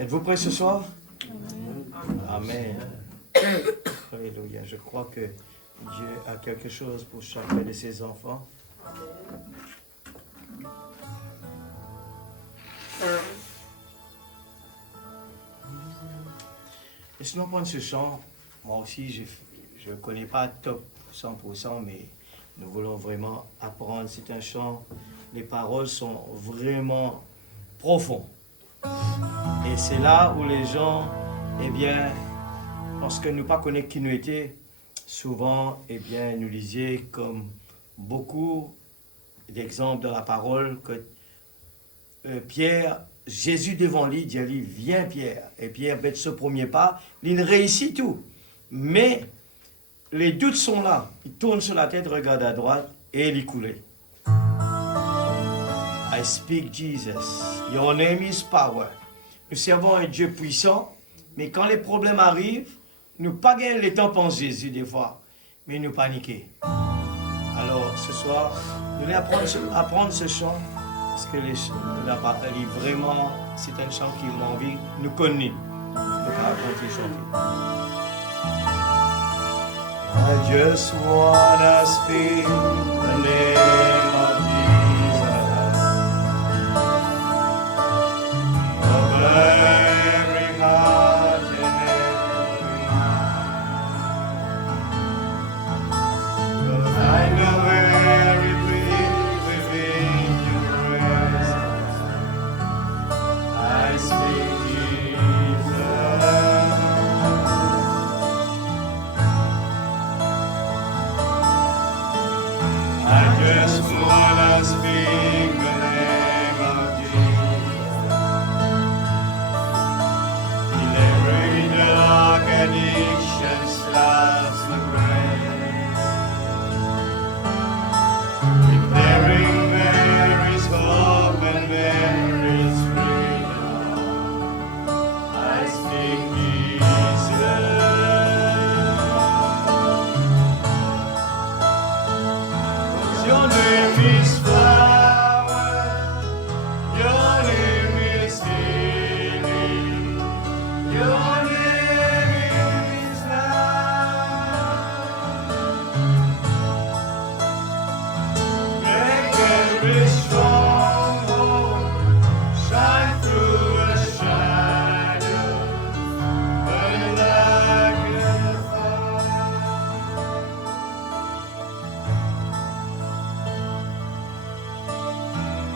Êtes-vous prêts ce soir? Amen. Alléluia. Je crois que Dieu a quelque chose pour chacun de ses enfants. Laisse-nous prendre ce chant. Moi aussi, je ne connais pas top 100%, mais nous voulons vraiment apprendre. C'est un chant, les paroles sont vraiment profondes. Et c'est là où les gens, eh bien, lorsque nous ne pas connaissons qui nous étions, souvent, eh bien, nous lisions comme beaucoup d'exemples dans la parole que Pierre, Jésus devant lui, dit, viens Pierre. Et Pierre fait ce premier pas, il réussit tout. Mais les doutes sont là. Il tourne sur la tête, regarde à droite et il est coulé. I speak Jesus. Your name is power. Nous servons un Dieu puissant, mais quand les problèmes arrivent, nous pas gagner le temps pour Jésus des fois, mais nous paniquer. Alors ce soir, nous allons apprendre ce chant, parce que vraiment, c'est un chant qui m'a envie, nous connaît. Nous raconter chanter. I just wanna speak the name of Jesus over every heart and every mind. 'Cause I know every breath within your presence. I speak Jesus. I just wanna speak the name of Jesus, delivering the dark addiction starts to break, declaring there is hope and there is freedom. I speak Jesus. Your name is power, your name is healing, your name is love. Make every stronghold shine through the shadow, burn like a fire.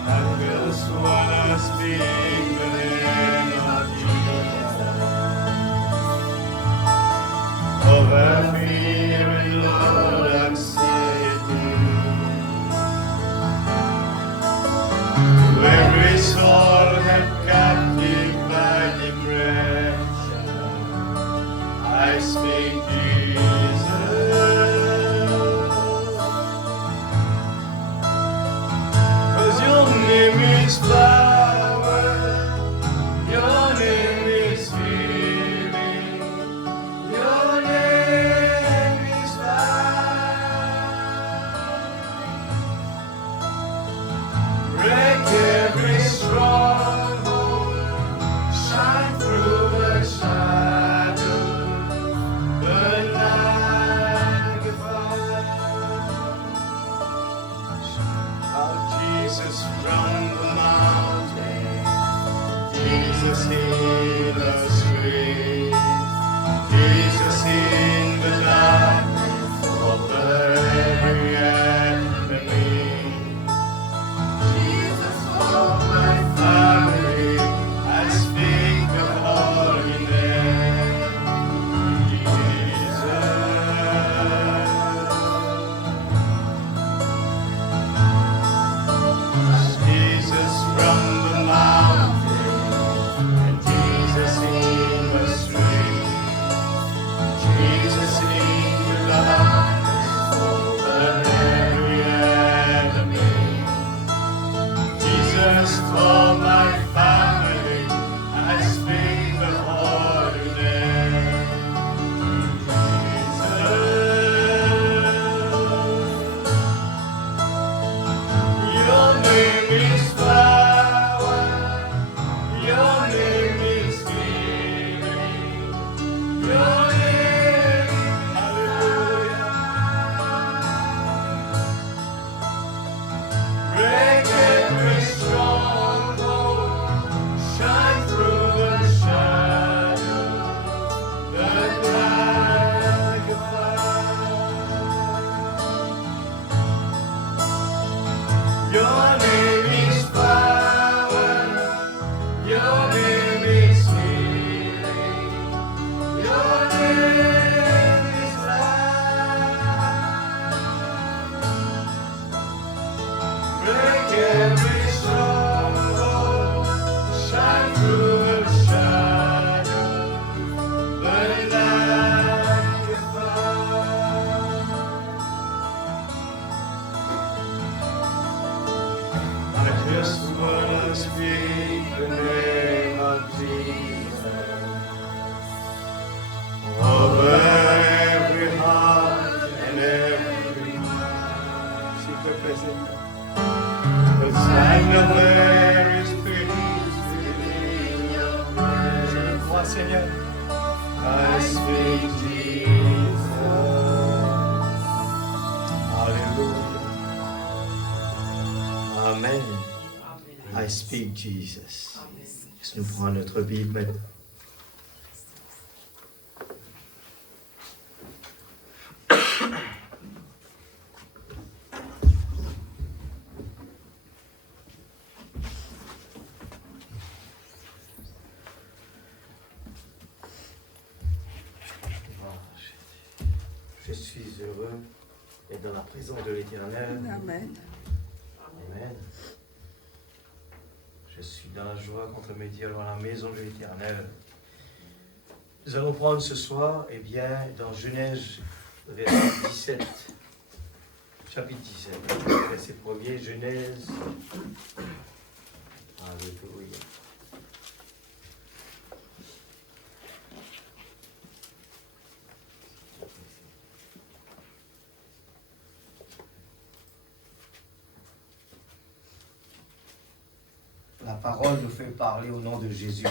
I just wanna speak the name of Jesus over fear and Lord anxiety. To every soul held captive by depression, I speak Jesus. 'Cause your name is power, your name is healing, your name is life. Break every stronghold, shine through the shadow, burn like a fire. Shout Jesus from the mountain, Jesus in the street, Jesus in the darkness over every enemy, Jesus for my family. I speak the holy name, Jesus. Jesus from the mountain, and Jesus in the street, Jesus in the darkness over every enemy, Jesus for my family. I speak the holy name, Jesus. Your name is power, your name is healing. just wanna speak the name of Jesus over every heart and every mind. S'il te plaît, Seigneur. Cause I know there is peace within your praise. Je le crois, Seigneur. I speak Jesus. Hallelujah. Amen. I speak Jesus. Nous prenons notre Bible maintenant. Je suis heureux d'être dans la présence de l'Éternel. Amen. Amen. Je suis dans la joie contre mes dieux dans la maison de l'Éternel. Nous allons prendre ce soir, dans Genèse, verset 17, chapitre 17, verset 1er, Genèse. Alléluia. La parole nous fait parler au nom de Jésus.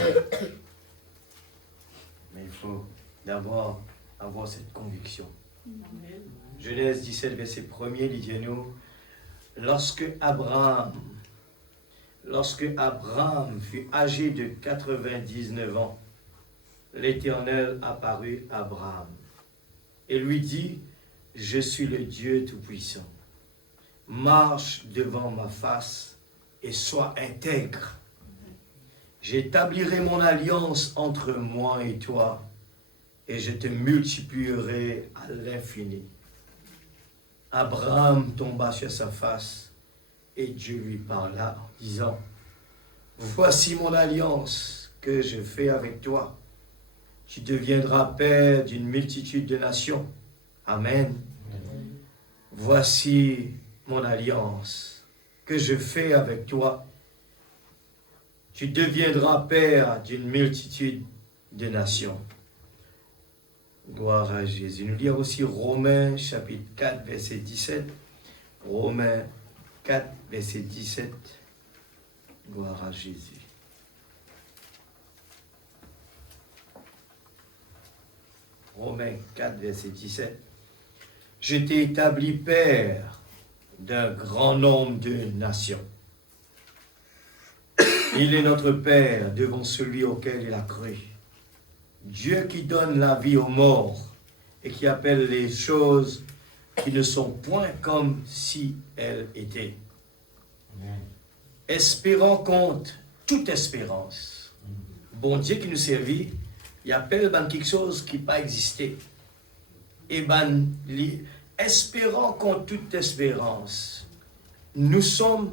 Mais il faut d'abord avoir cette conviction. Amen. Genèse 17, verset 1er, dit-nous, lorsque Abraham fut âgé de 99 ans, l'Éternel apparut à Abraham et lui dit, je suis le Dieu Tout-Puissant. Marche devant ma face et sois intègre. J'établirai mon alliance entre moi et toi, et je te multiplierai à l'infini. Abraham tomba sur sa face, et Dieu lui parla, disant, voici mon alliance que je fais avec toi. Tu deviendras père d'une multitude de nations. Amen. Amen. Voici mon alliance que je fais avec toi. Tu deviendras père d'une multitude de nations. Gloire à Jésus. Nous lisons aussi Romains chapitre 4, verset 17. Romains 4, verset 17. Gloire à Jésus. Romains 4, verset 17. Je t'ai établi père d'un grand nombre de nations. Il est notre Père devant celui auquel il a cru. Dieu qui donne la vie aux morts et qui appelle les choses qui ne sont point comme si elles étaient. Amen. Espérant contre toute espérance. Bon Dieu qui nous servit, il appelle quelque chose qui n'a pas existé. Et espérant contre toute espérance. Nous sommes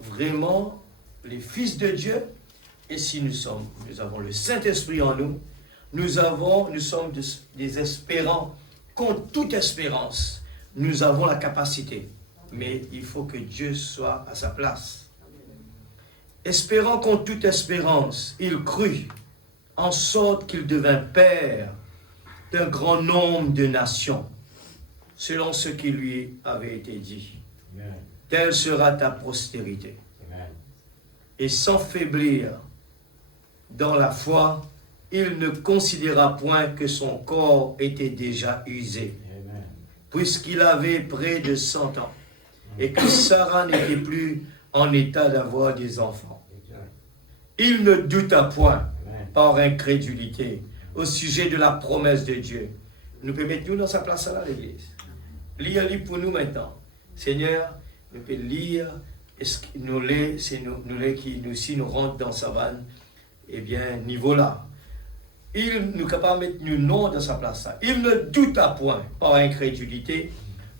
vraiment les fils de Dieu, et si nous avons le Saint-Esprit en nous, nous sommes des espérants contre toute espérance. Nous avons la capacité, mais il faut que Dieu soit à sa place. Espérant contre toute espérance, il crut, en sorte qu'il devint père d'un grand nombre de nations, selon ce qui lui avait été dit. Amen. Telle sera ta postérité. Amen. Et sans faiblir dans la foi, il ne considéra point que son corps était déjà usé, puisqu'il avait près de 100 ans, et que Sarah n'était plus en état d'avoir des enfants. Il ne douta point, par incrédulité, au sujet de la promesse de Dieu. Nous pouvons mettre nous dans sa place à l'église. Lire pour nous maintenant. Seigneur, nous pouvons lire, nous les, c'est nous qui nous, si nous rentrons dans sa vanne, eh bien, niveau là. Il nous capable de mettre nous non dans sa place. Il ne douta point, par incrédulité,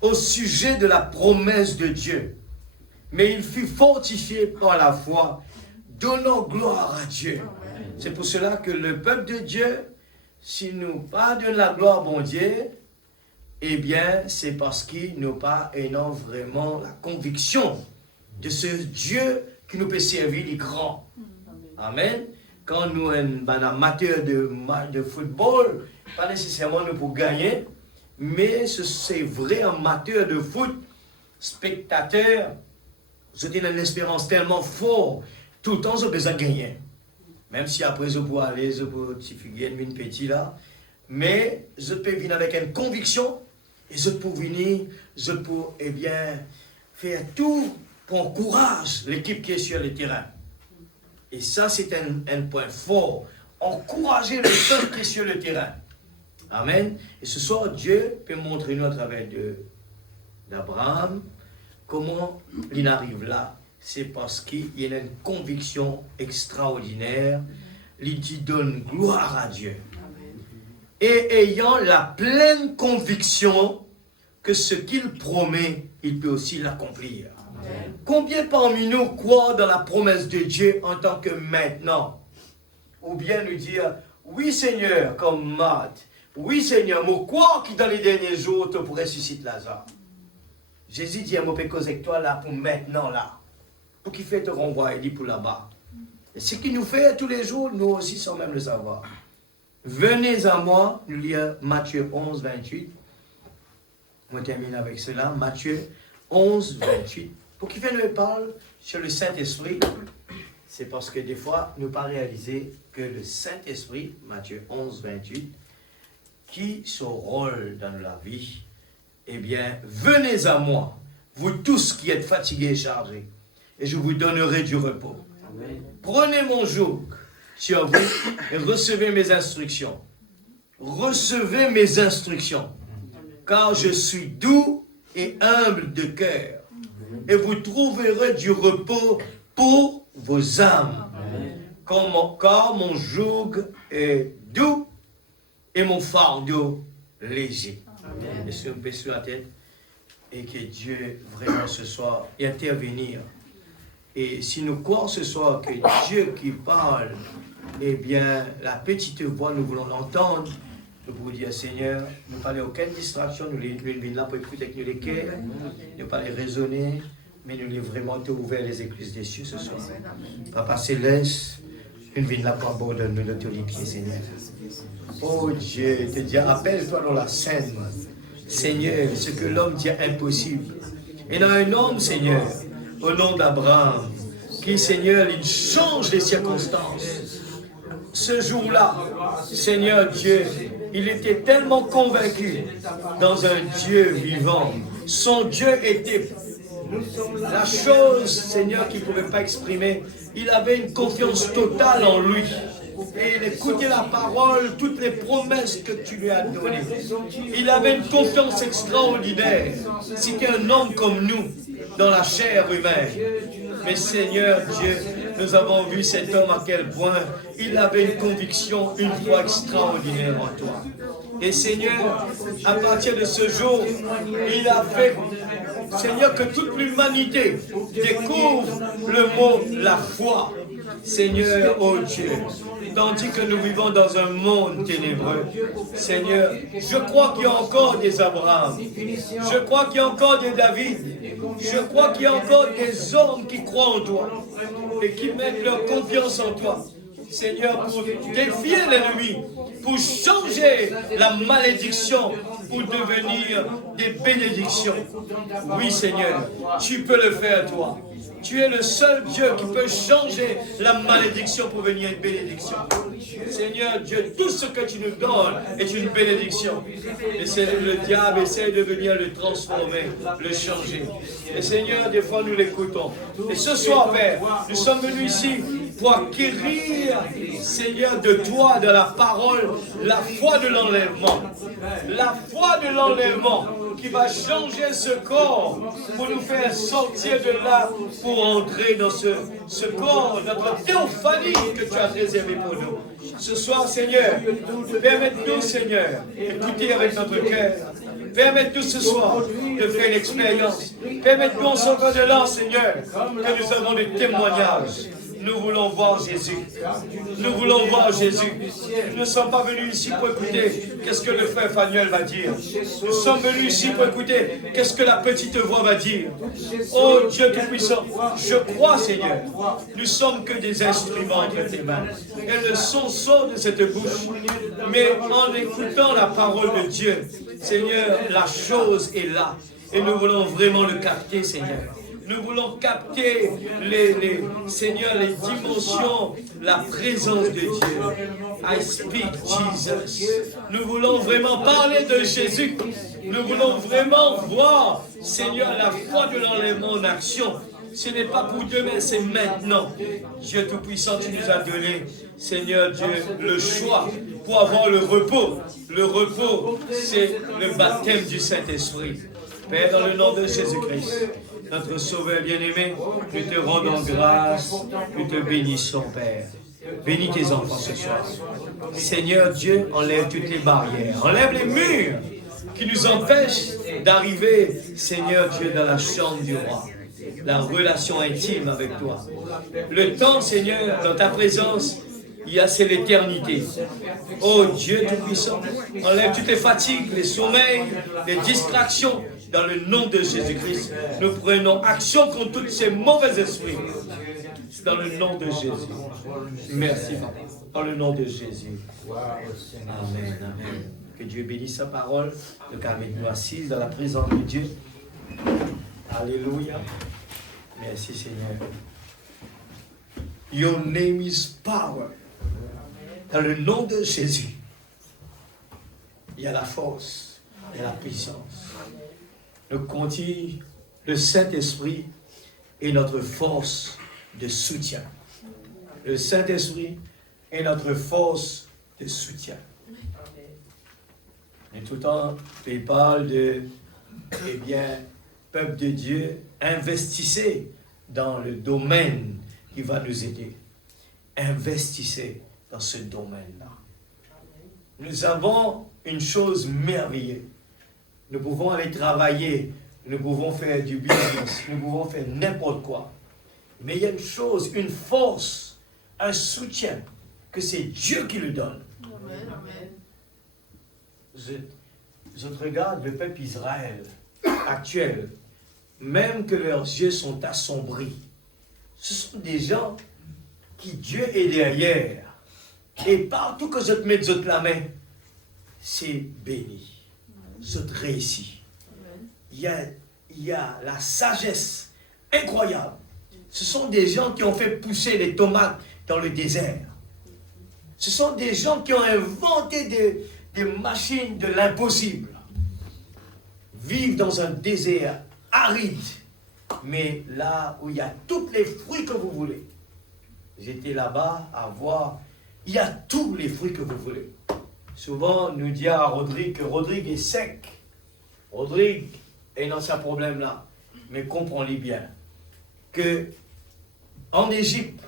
au sujet de la promesse de Dieu. Mais il fut fortifié par la foi, donnant gloire à Dieu. C'est pour cela que le peuple de Dieu, s'il nous pas donne la gloire, bon Dieu, eh bien, c'est parce qu'il n'a pas vraiment la conviction de ce Dieu qui nous peut servir les grands. Amen. Quand nous sommes amateurs de football, pas nécessairement nous pour gagner, mais c'est vrai amateur de foot, spectateur, j'ai une espérance tellement forte, tout le temps j'ai besoin de gagner. Même si après je peux aller, je peux gagner une petite là, mais je peux venir avec une conviction, et je peux venir, je peux eh bien, faire tout pour encourager l'équipe qui est sur le terrain. Et ça, c'est un point fort. Encourager le peuple qui est sur le terrain. Amen. Et ce soir, Dieu peut montrer nous à travers d'Abraham comment il arrive là. C'est parce qu'il y a une conviction extraordinaire. Il dit donne gloire à Dieu. Et ayant la pleine conviction que ce qu'il promet, il peut aussi l'accomplir. Combien parmi nous croient dans la promesse de Dieu en tant que maintenant? Ou bien nous dire, oui Seigneur, comme Matt, oui Seigneur, mais quoi qui dans les derniers jours te pourrait ressusciter Lazare? Jésus dit à mon pécose avec toi là pour maintenant là. Pour qu'il fait te renvoyer, il dit pour là-bas. Et ce qu'il nous fait tous les jours, nous aussi sans même le savoir. Venez à moi, nous lisons Matthieu 11, 28. On termine avec cela, Matthieu 11, 28. Pour qu'il nous parle sur le Saint-Esprit, c'est parce que des fois, nous pas réaliser que le Saint-Esprit, Matthieu 11, 28, qui son rôle dans la vie, eh bien, venez à moi, vous tous qui êtes fatigués et chargés, et je vous donnerai du repos. Amen. Prenez mon joug sur vous et recevez mes instructions. Recevez mes instructions, car je suis doux et humble de cœur. Et vous trouverez du repos pour vos âmes. Car mon joug est doux et mon fardeau léger. Laissez-moi me baisser la tête et que Dieu vraiment ce soir intervenir. Et si nous croyons ce soir que Dieu qui parle, eh bien la petite voix nous voulons l'entendre. Nous pouvons dire, Seigneur, ne parlez aucune distraction, nous venons là pour écouter avec nous les cœurs, ne pas les raisonner, mais nous les vraiment ouvert les écluses des cieux ce soir. Papa Céleste, nous venons là pour aborder nous notre les pieds, Seigneur. Oh Dieu, te dis, appelle-toi dans la scène, Seigneur, ce que l'homme dit impossible. Et dans un homme, Seigneur, au nom d'Abraham, qui, Seigneur, il change les circonstances. Ce jour-là, Seigneur Dieu, il était tellement convaincu dans un Dieu vivant. Son Dieu était la chose, Seigneur, qu'il ne pouvait pas exprimer. Il avait une confiance totale en lui. Et il écoutait la parole, toutes les promesses que tu lui as données. Il avait une confiance extraordinaire. C'était un homme comme nous, dans la chair humaine. Mais Seigneur Dieu, nous avons vu cet homme à quel point il avait une conviction une fois extraordinaire en toi. Et Seigneur, à partir de ce jour, il a fait, Seigneur, que toute l'humanité découvre le mot la foi. Seigneur, oh Dieu, tandis que nous vivons dans un monde ténébreux, Seigneur, je crois qu'il y a encore des Abraham, je crois qu'il y a encore des David, je crois qu'il y a encore des hommes qui croient en toi et qui mettent leur confiance en toi. Seigneur, pour défier l'ennemi, pour changer la malédiction, pour devenir des bénédictions. Oui, Seigneur, tu peux le faire, toi. Tu es le seul Dieu qui peut changer la malédiction pour venir une bénédiction. Seigneur Dieu, tout ce que tu nous donnes est une bénédiction. Et le diable essaie de venir le transformer, le changer. Et Seigneur, des fois nous l'écoutons. Et ce soir, Père, nous sommes venus ici pour acquérir, Seigneur, de toi, de la parole, la foi de l'enlèvement. La foi de l'enlèvement qui va changer ce corps pour nous faire sortir de là, pour entrer dans ce corps, notre théophanie que tu as réservé pour nous. Ce soir, Seigneur, permette-nous, Seigneur, d'écouter avec notre cœur. Permette-nous ce soir de faire l'expérience. Permette-nous en sortant de là, Seigneur, que nous avons des témoignages. Nous voulons voir Jésus. Nous voulons voir Jésus. Nous ne sommes pas venus ici pour écouter qu'est-ce que le frère Fanuel va dire. Nous sommes venus ici pour écouter qu'est-ce que la petite voix va dire. Oh Dieu Tout-Puissant, je crois Seigneur, nous sommes que des instruments entre tes mains. Et le son sort de cette bouche. Mais en écoutant la parole de Dieu, Seigneur, la chose est là. Et nous voulons vraiment le capter, Seigneur. Nous voulons capter Seigneur, les dimensions, la présence de Dieu. I speak Jesus. Nous voulons vraiment parler de Jésus. Nous voulons vraiment voir, Seigneur, la foi de l'enlèvement en action. Ce n'est pas pour demain, c'est maintenant. Dieu Tout-Puissant, tu nous as donné, Seigneur Dieu, le choix pour avoir le repos. Le repos, c'est le baptême du Saint-Esprit. Père, dans le nom de Jésus-Christ, notre Sauveur bien-aimé, nous te rendons grâce, nous te bénissons, Père. Bénis tes enfants ce soir. Seigneur Dieu, enlève toutes les barrières, enlève les murs qui nous empêchent d'arriver, Seigneur Dieu, dans la chambre du roi. La relation intime avec toi. Le temps, Seigneur, dans ta présence, c'est l'éternité. Oh Dieu Tout-Puissant, enlève toutes les fatigues, les sommeils, les distractions. Dans le nom de Jésus-Christ, nous prenons action contre tous ces mauvais esprits. C'est dans le nom de Jésus. Merci, Papa. Dans le nom de Jésus. Amen, amen. Que Dieu bénisse sa parole. Le nous assise dans la présence de Dieu. Alléluia. Merci, Seigneur. Your name is power. Dans le nom de Jésus, il y a la force, il y a la puissance. Le continu, le Saint-Esprit est notre force de soutien. Le Saint-Esprit est notre force de soutien. Et tout le temps, il parle de, eh bien, peuple de Dieu, investissez dans le domaine qui va nous aider. Investissez dans ce domaine-là. Nous avons une chose merveilleuse. Nous pouvons aller travailler, nous pouvons faire du business, nous pouvons faire n'importe quoi. Mais il y a une chose, une force, un soutien, que c'est Dieu qui le donne. Amen. Je regarde le peuple Israël actuel, même que leurs yeux sont assombris. Ce sont des gens qui Dieu est derrière. Et partout que je te mets de la main, c'est béni. Je te réussis. Il y a la sagesse incroyable. Ce sont des gens qui ont fait pousser les tomates dans le désert. Ce sont des gens qui ont inventé des machines de l'impossible. Vivent dans un désert aride, mais là où il y a tous les fruits que vous voulez. J'étais là-bas à voir, il y a tous les fruits que vous voulez. Souvent, nous dit à Rodrigue que Rodrigue est sec. Rodrigue est dans ce problème-là. Mais comprenez bien que en Égypte,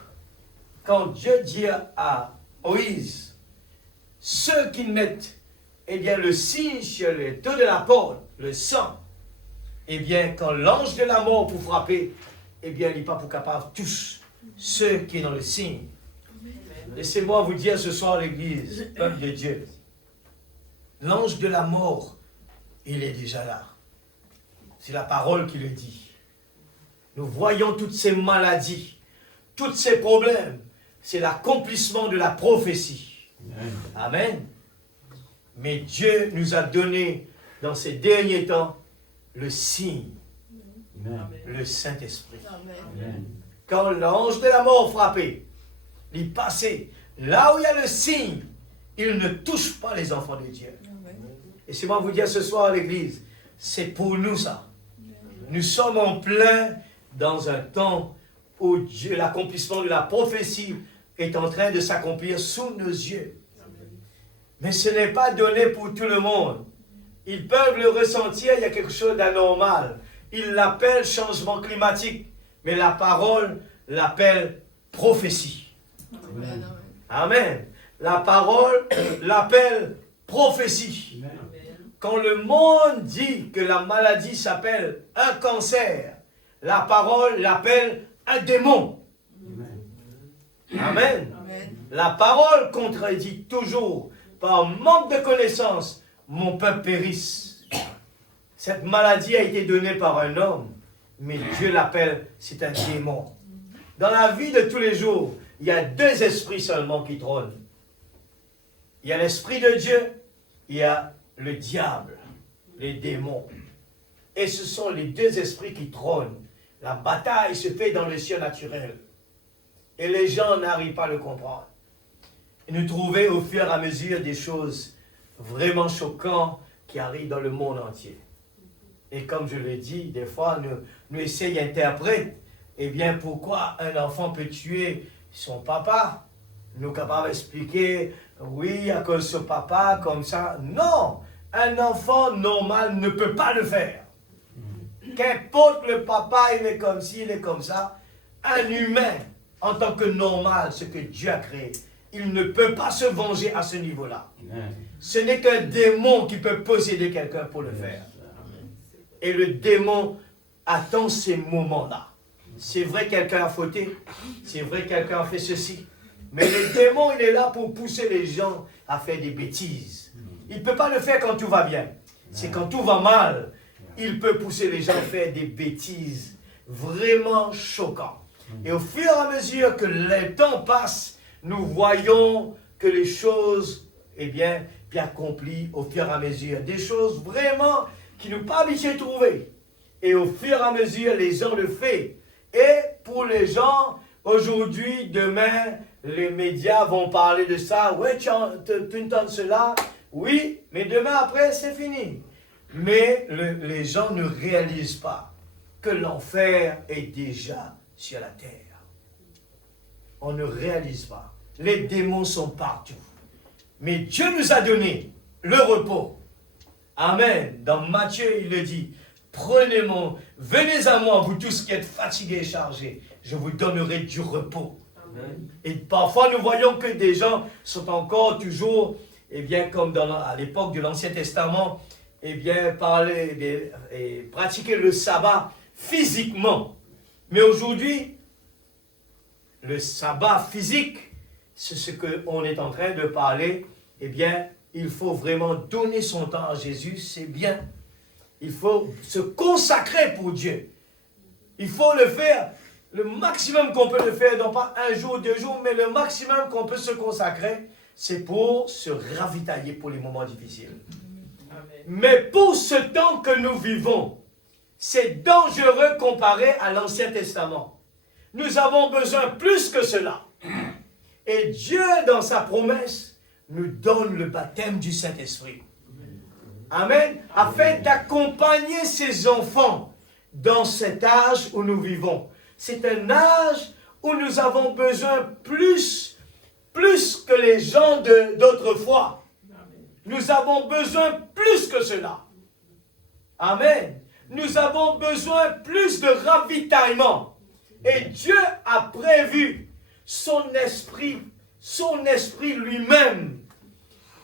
quand Dieu dit à Moïse, ceux qui mettent eh bien, le signe sur le dos de la porte, le sang, eh bien, quand l'ange de la mort pour frapper, eh bien, il n'est pas pour capable tous ceux qui sont dans le signe. Laissez-moi vous dire ce soir l'église, peuple de Dieu, l'ange de la mort, il est déjà là. C'est la parole qui le dit. Nous voyons toutes ces maladies, tous ces problèmes. C'est l'accomplissement de la prophétie. Amen. Amen. Mais Dieu nous a donné dans ces derniers temps le signe, Amen. Le Saint-Esprit. Quand l'ange de la mort frappait, il passait là où il y a le signe, il ne touche pas les enfants de Dieu. Amen. Et c'est moi vous dire ce soir à l'église, c'est pour nous ça. Nous sommes en plein dans un temps où Dieu, l'accomplissement de la prophétie est en train de s'accomplir sous nos yeux. Mais ce n'est pas donné pour tout le monde. Ils peuvent le ressentir, il y a quelque chose d'anormal. Ils l'appellent changement climatique, mais la parole l'appelle prophétie. Amen. Amen. La parole l'appelle prophétie. Amen. Quand le monde dit que la maladie s'appelle un cancer, la parole l'appelle un démon. Amen. Amen. Amen. La parole contredit toujours. Par manque de connaissance, mon peuple périsse. Cette maladie a été donnée par un homme, mais Dieu l'appelle, c'est un démon. Dans la vie de tous les jours, il y a deux esprits seulement qui trônent. Il y a l'esprit de Dieu, il y a le diable, les démons. Et ce sont les deux esprits qui trônent. La bataille se fait dans le ciel naturel. Et les gens n'arrivent pas à le comprendre. Et nous trouvons au fur et à mesure des choses vraiment choquantes qui arrivent dans le monde entier. Et comme je l'ai dit, des fois, nous essayons d'interpréter, eh bien, pourquoi un enfant peut tuer son papa. Nous sommes capables d'expliquer, oui, à cause de son papa, comme ça. Non, un enfant normal ne peut pas le faire. Qu'importe le papa, il est comme ci, il est comme ça. Un humain, en tant que normal, ce que Dieu a créé, il ne peut pas se venger à ce niveau-là. Ce n'est qu'un démon qui peut posséder quelqu'un pour le faire. Et le démon attend ces moments-là. C'est vrai que quelqu'un a fauté, c'est vrai que quelqu'un a fait ceci, mais le démon, il est là pour pousser les gens à faire des bêtises. Il ne peut pas le faire quand tout va bien. C'est quand tout va mal, il peut pousser les gens à faire des bêtises vraiment choquantes. Et au fur et à mesure que le temps passe, nous voyons que les choses, eh bien accomplies au fur et à mesure. Des choses vraiment qui nous pas habitués de trouver. Et au fur et à mesure, les gens le font. Et pour les gens, aujourd'hui, demain, les médias vont parler de ça. Ouais, tu entends cela. Oui, mais demain après, c'est fini. Mais les gens ne réalisent pas que l'enfer est déjà sur la terre. On ne réalise pas. Les démons sont partout. Mais Dieu nous a donné le repos. Amen. Dans Matthieu, il le dit, venez à moi, vous tous qui êtes fatigués et chargés, je vous donnerai du repos. Amen. Et parfois, nous voyons que des gens sont encore toujours, eh bien, comme à l'époque de l'Ancien Testament, eh bien, pratiquer le sabbat physiquement. Mais aujourd'hui, le sabbat physique, c'est ce qu'on est en train de parler, eh bien, il faut vraiment donner son temps à Jésus, c'est bien. Il faut se consacrer pour Dieu. Il faut le faire, le maximum qu'on peut le faire, non pas un jour, 2 jours, mais le maximum qu'on peut se consacrer, c'est pour se ravitailler pour les moments difficiles. Amen. Mais pour ce temps que nous vivons, c'est dangereux comparé à l'Ancien Testament. Nous avons besoin plus que cela. Et Dieu, dans sa promesse, nous donne le baptême du Saint-Esprit. Amen. Afin d'accompagner ses enfants dans cet âge où nous vivons. C'est un âge où nous avons besoin plus que les gens d'autrefois. Nous avons besoin plus que cela. Amen. Nous avons besoin plus de ravitaillement. Et Dieu a prévu son esprit lui-même,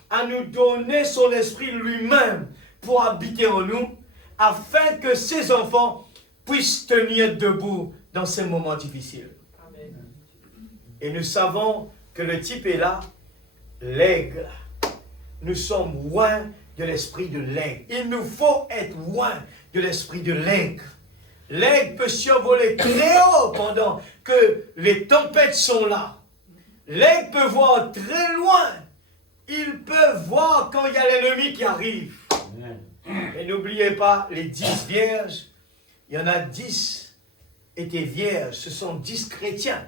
à nous donner son esprit lui-même pour habiter en nous, afin que ses enfants puissent tenir debout dans ces moments difficiles. Amen. Et nous savons que le type est là, l'aigle. Nous sommes loin de l'esprit de l'aigle. Il nous faut être loin de l'esprit de l'aigle. L'aigle peut survoler très haut pendant que les tempêtes sont là. L'aigle peut voir très loin. Il peut voir quand il y a l'ennemi qui arrive. Et n'oubliez pas, les 10 vierges, il y en a 10 étaient vierges, ce sont 10 chrétiens.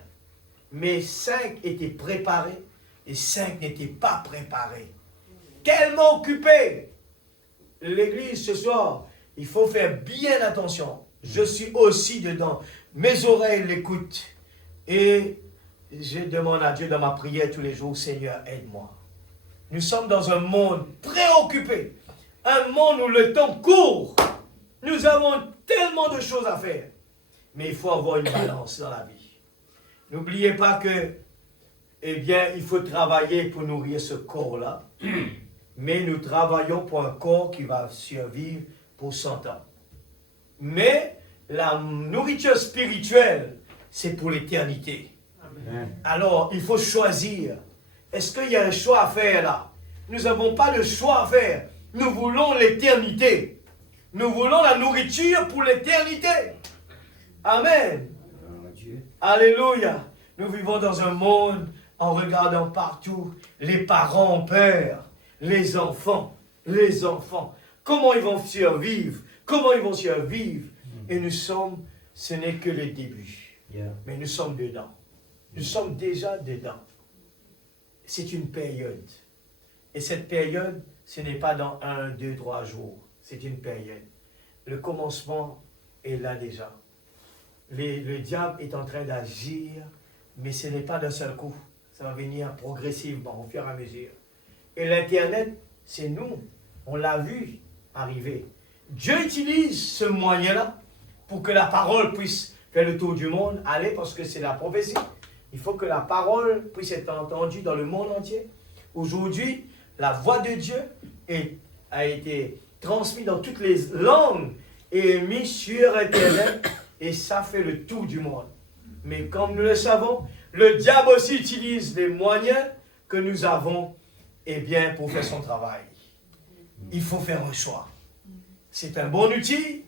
Mais 5 étaient préparés et 5 n'étaient pas préparés. Tellement occupés. L'église ce soir, il faut faire bien attention. Je suis aussi dedans. Mes oreilles l'écoutent. Et je demande à Dieu dans ma prière tous les jours, Seigneur, aide-moi. Nous sommes dans un monde préoccupé. Un monde où le temps court. Nous avons tellement de choses à faire. Mais il faut avoir une balance dans la vie. N'oubliez pas que, eh bien, il faut travailler pour nourrir ce corps-là. Mais nous travaillons pour un corps qui va survivre pour 100 ans. Mais la nourriture spirituelle, c'est pour l'éternité. Alors, il faut choisir. Est-ce qu'il y a un choix à faire là? Nous n'avons pas de choix à faire. Nous voulons l'éternité. Nous voulons la nourriture pour l'éternité. Amen. Alléluia. Nous vivons dans un monde en regardant partout. Les parents ont peur. Les enfants. Comment ils vont survivre? Comment ils vont survivre? Et nous sommes, ce n'est que le début. Mais nous sommes dedans. Nous sommes déjà dedans. C'est une période. Et cette période, ce n'est pas dans 1, 2, 3 jours. C'est une période. Le commencement est là déjà. Le diable est en train d'agir, mais ce n'est pas d'un seul coup. Ça va venir progressivement, au fur et à mesure. Et l'Internet, c'est nous. On l'a vu arriver. Dieu utilise ce moyen-là pour que la parole puisse faire le tour du monde, aller, parce que c'est la prophétie. Il faut que la parole puisse être entendue dans le monde entier. Aujourd'hui, la voix de Dieu a été transmise dans toutes les langues et mise sur Internet, et ça fait le tour du monde. Mais comme nous le savons, le diable aussi utilise les moyens que nous avons pour faire son travail. Il faut faire un choix. C'est un bon outil,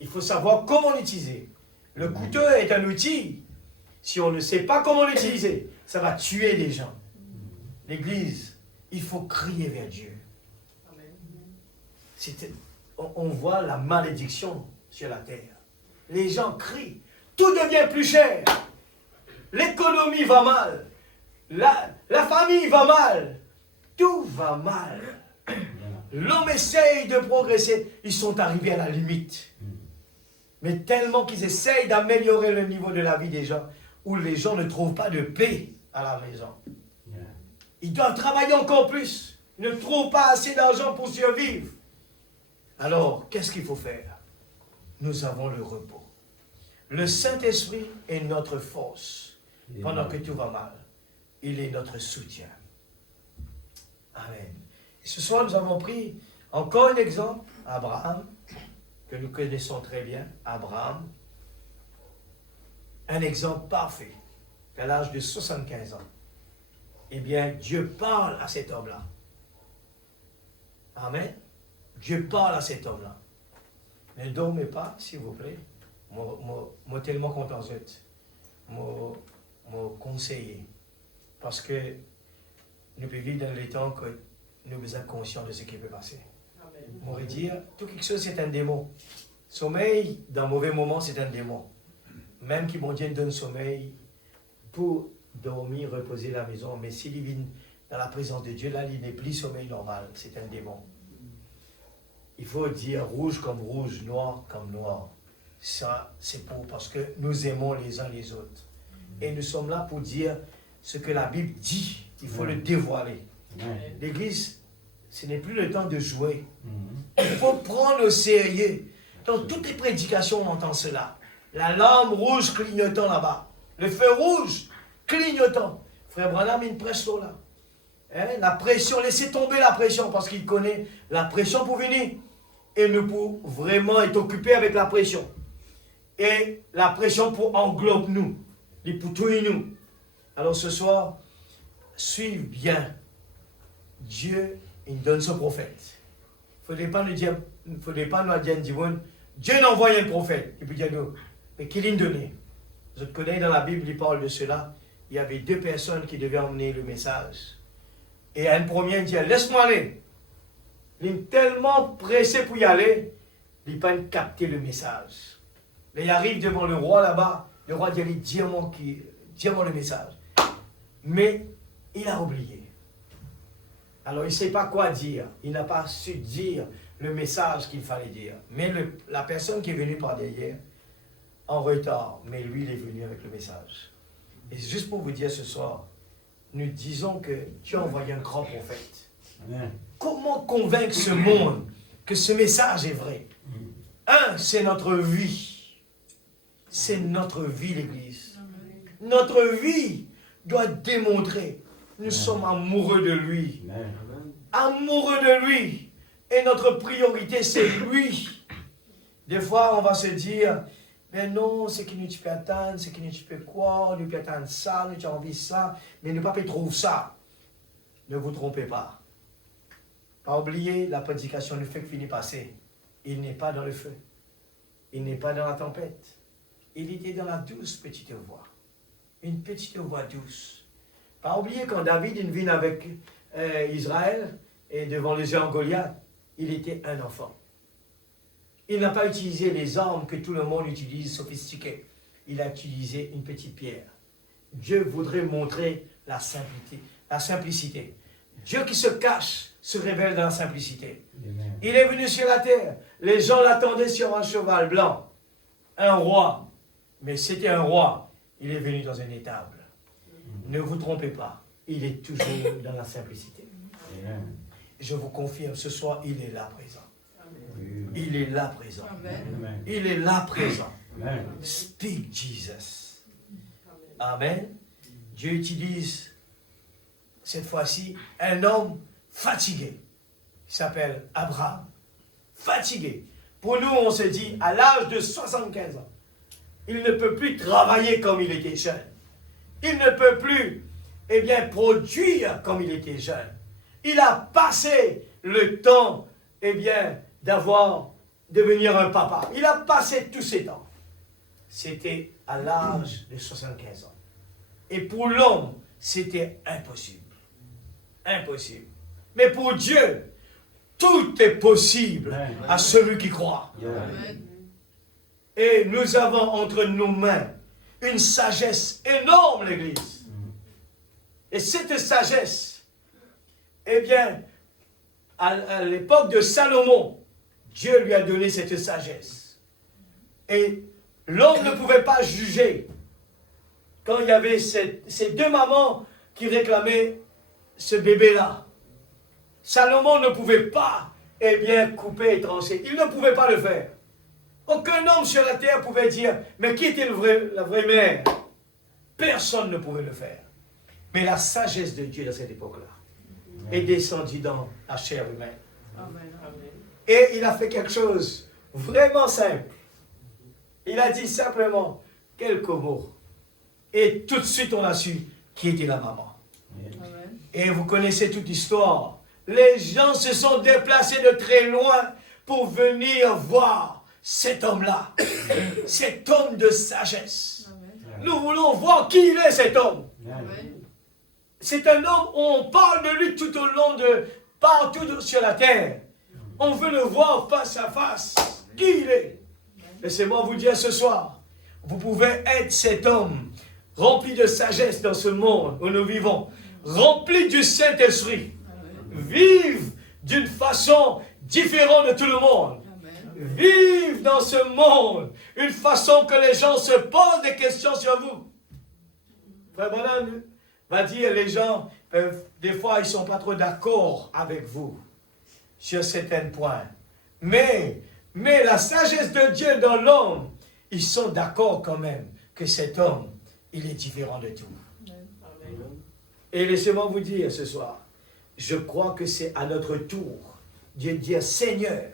il faut savoir comment l'utiliser. Le couteau est un outil. Si on ne sait pas comment l'utiliser, ça va tuer des gens. L'Église, il faut crier vers Dieu. On voit la malédiction sur la terre. Les gens crient. Tout devient plus cher. L'économie va mal. La famille va mal. Tout va mal. L'homme essaye de progresser. Ils sont arrivés à la limite. Mais tellement qu'ils essayent d'améliorer le niveau de la vie des gens, où les gens ne trouvent pas de paix à la maison. Ils doivent travailler encore plus. Ils ne trouvent pas assez d'argent pour survivre. Alors, qu'est-ce qu'il faut faire? Nous avons le repos. Le Saint-Esprit est notre force. Pendant que tout va mal, il est notre soutien. Amen. Et ce soir, nous avons pris encore un exemple, Abraham, que nous connaissons très bien, Abraham. Un exemple parfait, qu'à l'âge de 75 ans, Dieu parle à cet homme-là. Amen. Dieu parle à cet homme-là. Ne dormez pas, s'il vous plaît. Moi, tellement content d'être. Moi, conseiller. Parce que nous vivons dans les temps que nous sommes conscients de ce qui peut passer. Moi, dire, tout quelque chose, c'est un démon. Sommeil, dans mauvais moments, c'est un démon. Même qui, mon Dieu, donne sommeil pour dormir, reposer la maison. Mais s'il vient dans la présence de Dieu, là, il n'est plus sommeil normal. C'est un démon. Il faut dire rouge comme rouge, noir comme noir. Ça, c'est parce que nous aimons les uns les autres. Et nous sommes là pour dire ce que la Bible dit. Il faut le dévoiler. L'Église, ce n'est plus le temps de jouer. Il faut prendre au sérieux. Dans toutes les prédications, on entend cela. La lampe rouge clignotant là-bas. Le feu rouge clignotant. Frère Branham, il presse là. La pression, laissez tomber la pression parce qu'il connaît la pression pour venir. Et nous pour vraiment être occupés avec la pression. Et la pression pour englober nous. Pour tout nous. Alors ce soir, suivez bien. Dieu, il donne son prophète. Il ne faudrait pas nous dire, Dieu n'envoie un prophète. Il peut dire, mais qui l'a donné? Vous connaissez dans la Bible, il parle de cela. Il y avait 2 personnes qui devaient emmener le message. Et un premier dit, laisse-moi aller. Il est tellement pressé pour y aller, il n'a pas capté le message. Mais il arrive devant le roi là-bas. Le roi dit, dis-moi le message. Mais il a oublié. Alors il ne sait pas quoi dire. Il n'a pas su dire le message qu'il fallait dire. Mais la personne qui est venue par derrière, en retard, mais lui, il est venu avec le message. Et juste pour vous dire ce soir, nous disons que Dieu a envoyé un grand prophète. Amen. Comment convaincre ce monde que ce message est vrai? C'est notre vie. C'est notre vie, l'Église. Notre vie doit démontrer. Nous sommes amoureux de lui. Amoureux de lui. Et notre priorité, c'est lui. Des fois, on va se dire, Mais non, c'est qui nous peut attendre, c'est qui nous peut quoi, nous peut attendre ça, nous avons envie de ça, mais nous ne pas trouver ça. Ne vous trompez pas. Pas oublier la prédication du feu qui finit passer. Il n'est pas dans le feu. Il n'est pas dans la tempête. Il était dans la douce petite voix. Une petite voix douce. Pas oublier quand David il vient avec Israël et devant le géant Goliath, il était un enfant. Il n'a pas utilisé les armes que tout le monde utilise sophistiquées. Il a utilisé une petite pierre. Dieu voudrait montrer la simplicité. Dieu qui se cache se révèle dans la simplicité. Amen. Il est venu sur la terre. Les gens l'attendaient sur un cheval blanc. Un roi. Mais c'était un roi. Il est venu dans une étable. Ne vous trompez pas. Il est toujours dans la simplicité. Amen. Je vous confirme, ce soir, il est là présent. Amen. Il est là présent. Amen. Il est là présent. Amen. Speak Jesus. Amen. Dieu utilise cette fois-ci un homme fatigué. Il s'appelle Abraham. Fatigué. Pour nous, on se dit, à l'âge de 75 ans, il ne peut plus travailler comme il était jeune. Il ne peut plus, produire comme il était jeune. Il a passé le temps, devenir un papa. Il a passé tous ces temps. C'était à l'âge de 75 ans. Et pour l'homme, c'était impossible. Impossible. Mais pour Dieu, tout est possible à celui qui croit. Et nous avons entre nos mains une sagesse énorme, l'Église. Et cette sagesse, à l'époque de Salomon, Dieu lui a donné cette sagesse. Et l'homme ne pouvait pas juger. Quand il y avait ces deux mamans qui réclamaient ce bébé-là, Salomon ne pouvait pas, couper et trancher. Il ne pouvait pas le faire. Aucun homme sur la terre pouvait dire, mais qui était la vraie mère? Personne ne pouvait le faire. Mais la sagesse de Dieu dans cette époque-là est descendue dans la chair humaine. Amen. Et il a fait quelque chose vraiment simple. Il a dit simplement quelques mots. Et tout de suite, on a su qui était la maman. Amen. Et vous connaissez toute l'histoire. Les gens se sont déplacés de très loin pour venir voir cet homme-là. Cet homme de sagesse. Amen. Nous voulons voir qui il est, cet homme. Amen. C'est un homme, on parle de lui tout au long de partout sur la terre. On veut le voir face à face. Qui il est? Laissez-moi vous dire ce soir, vous pouvez être cet homme rempli de sagesse dans ce monde où nous vivons, rempli du Saint-Esprit. Vive d'une façon différente de tout le monde. Vive dans ce monde une façon que les gens se posent des questions sur vous. Frère Branham va dire, les gens, des fois, ils ne sont pas trop d'accord avec vous sur certains points. Mais la sagesse de Dieu dans l'homme, ils sont d'accord quand même que cet homme, il est différent de tout. Amen. Et laissez-moi vous dire ce soir, je crois que c'est à notre tour de dire, Seigneur,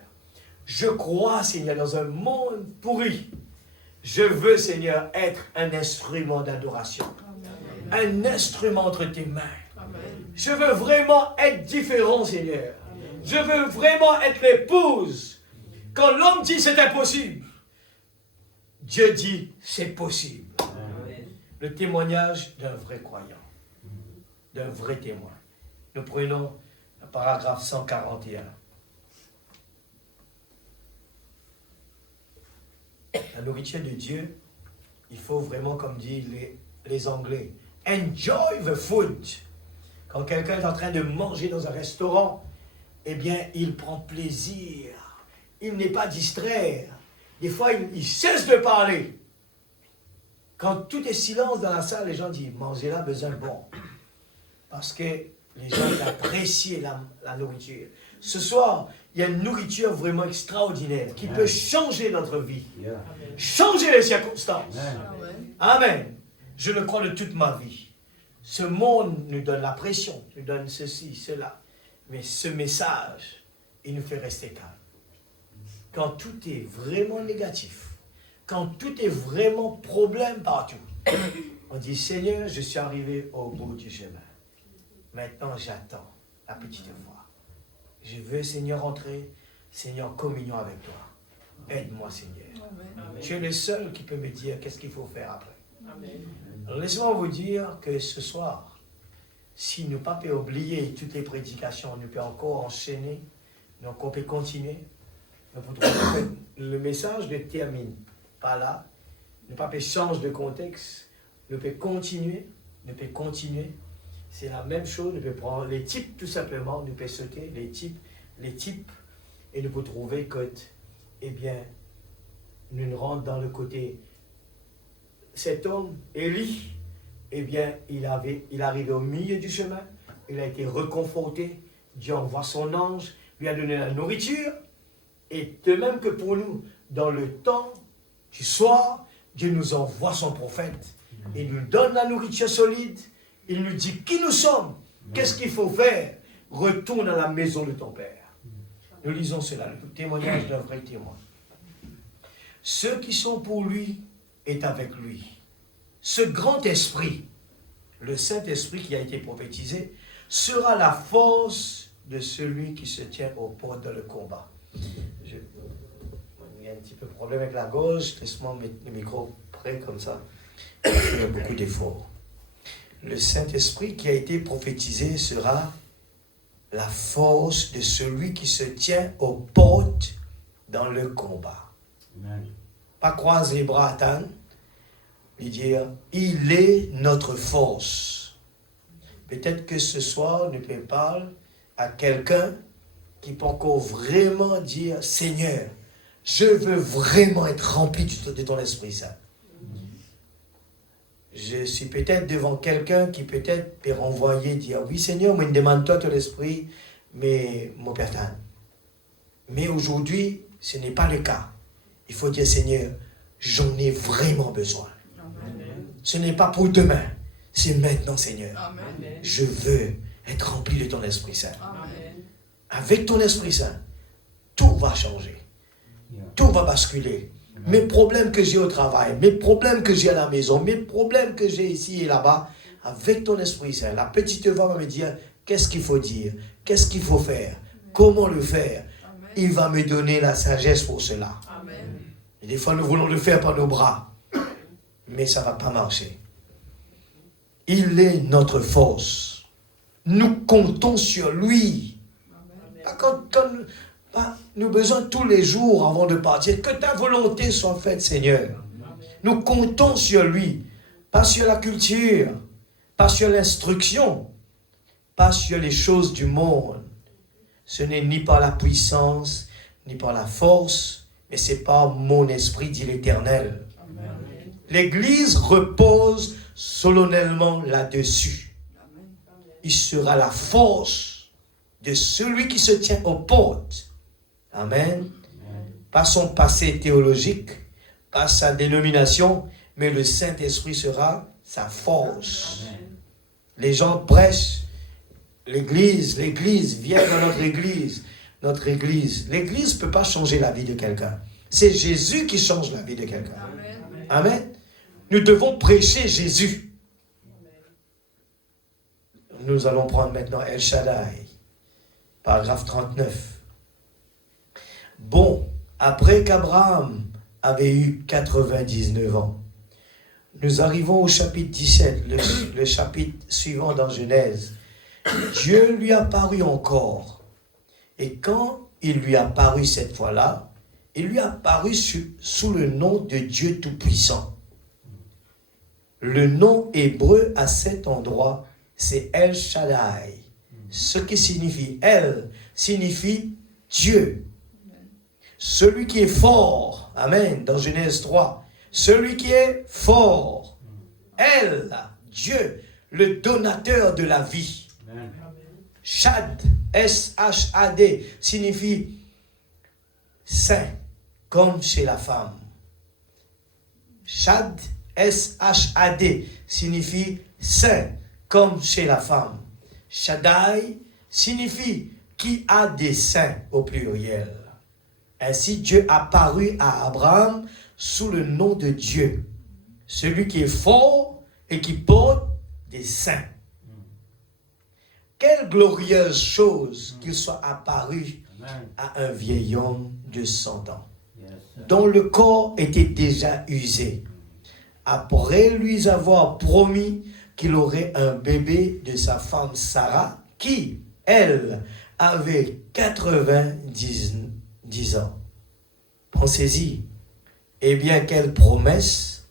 je crois, Seigneur, dans un monde pourri, je veux, Seigneur, être un instrument d'adoration. Un instrument entre tes mains. Amen. Je veux vraiment être différent, Seigneur. Amen. Je veux vraiment être l'épouse. Quand l'homme dit c'est impossible, Dieu dit c'est possible. Amen. Le témoignage d'un vrai croyant, d'un vrai témoin. Nous prenons le paragraphe 141. La nourriture de Dieu, il faut vraiment, comme disent les Anglais, enjoy the food. Quand quelqu'un est en train de manger dans un restaurant, il prend plaisir. Il n'est pas distrait. Des fois, il cesse de parler. Quand tout est silence dans la salle, les gens disent, mangez là, besoin bon. Parce que les gens apprécient la nourriture. Ce soir, il y a une nourriture vraiment extraordinaire qui peut changer notre vie. Changer les circonstances. Amen. Je le crois de toute ma vie. Ce monde nous donne la pression, nous donne ceci, cela. Mais ce message, il nous fait rester calme. Quand tout est vraiment négatif, quand tout est vraiment problème partout, on dit, Seigneur, je suis arrivé au bout du chemin. Maintenant, j'attends la petite voix. Je veux, Seigneur, entrer, Seigneur, communion avec toi. Aide-moi, Seigneur. Amen. Tu es le seul qui peut me dire qu'est-ce qu'il faut faire après. Laissez-moi vous dire que ce soir, si nous ne pouvons pas oublier toutes les prédications, nous pouvons encore enchaîner, donc on peut continuer. Le message ne termine pas là. Nous ne pouvons pas changer de contexte. Nous pouvons continuer. C'est la même chose. Nous pouvons prendre les types tout simplement. Nous pouvons sauter les types. Et nous pouvons trouver que, eh bien, nous rentrons dans le côté. Cet homme, Élie, eh bien, il arrivait au milieu du chemin. Il a été reconforté. Dieu envoie son ange, lui a donné la nourriture. Et de même que pour nous, dans le temps du soir, Dieu nous envoie son prophète. Il nous donne la nourriture solide. Il nous dit qui nous sommes. Qu'est-ce qu'il faut faire? Retourne à la maison de ton Père. Nous lisons cela, le témoignage d'un vrai témoin. Ceux qui sont pour lui est avec lui. Ce grand esprit, le Saint-Esprit qui a été prophétisé, sera la force de celui qui se tient aux portes dans le combat. Il y a un petit peu de problème avec la gorge, laisse-moi mettre le micro près comme ça. Il y a beaucoup d'efforts. Le Saint-Esprit qui a été prophétisé sera la force de celui qui se tient aux portes dans le combat. Amen. Pas croiser les bras, attendre, lui dire, il est notre force. Peut-être que ce soir, nous pouvons parler à quelqu'un qui peut encore vraiment dire, Seigneur, je veux vraiment être rempli de ton Esprit Saint. Je suis peut-être devant quelqu'un qui peut-être peut renvoyer, dire, oui Seigneur, moi je demande toi ton esprit, mais mon Père t'en. Mais aujourd'hui, ce n'est pas le cas. Il faut dire, Seigneur, j'en ai vraiment besoin. Amen. Ce n'est pas pour demain, c'est maintenant, Seigneur. Amen. Je veux être rempli de ton Esprit Saint. Amen. Avec ton Esprit Saint, tout va changer. Tout va basculer. Mes problèmes que j'ai au travail, mes problèmes que j'ai à la maison, mes problèmes que j'ai ici et là-bas, avec ton Esprit Saint, la petite voix va me dire qu'est-ce qu'il faut dire, qu'est-ce qu'il faut faire, comment le faire. Amen. Il va me donner la sagesse pour cela. Amen. Et des fois, nous voulons le faire par nos bras, mais ça ne va pas marcher. Il est notre force. Nous comptons sur lui. Amen. Nous avons besoin tous les jours avant de partir. Que ta volonté soit faite, Seigneur. Nous comptons sur lui. Pas sur la culture. Pas sur l'instruction. Pas sur les choses du monde. Ce n'est ni par la puissance, ni par la force, mais c'est par mon esprit, dit l'Éternel. L'Église repose solennellement là-dessus. Il sera la force de celui qui se tient aux portes. Amen. Pas son passé théologique, pas sa dénomination, mais le Saint-Esprit sera sa force. Amen. Les gens prêchent, l'Église vient dans notre Église. L'Église ne peut pas changer la vie de quelqu'un. C'est Jésus qui change la vie de quelqu'un. Amen. Amen. Nous devons prêcher Jésus. Nous allons prendre maintenant El Shaddai, paragraphe 39. Bon, après qu'Abraham avait eu 99 ans, nous arrivons au chapitre 17, le chapitre suivant dans Genèse. Dieu lui apparut encore. Et quand il lui apparut cette fois-là, il lui apparut sous le nom de Dieu Tout-Puissant. Le nom hébreu à cet endroit, c'est El Shaddai. Ce qui signifie El, signifie Dieu. Celui qui est fort, amen, dans Genèse 3, celui qui est fort, El, Dieu, le donateur de la vie. Amen. Shad, S-H-A-D, signifie saint, comme chez la femme. Shad, S-H-A-D, signifie saint, comme chez la femme. Shaddai signifie qui a des saints au pluriel. Ainsi, Dieu apparut à Abraham sous le nom de Dieu, celui qui est fort et qui porte des saints. Quelle glorieuse chose qu'il soit apparu à un vieil homme de 100 ans, dont le corps était déjà usé, après lui avoir promis qu'il aurait un bébé de sa femme Sarah, qui, elle, avait 90 ans. Pensez-y. Eh bien, quelle promesse!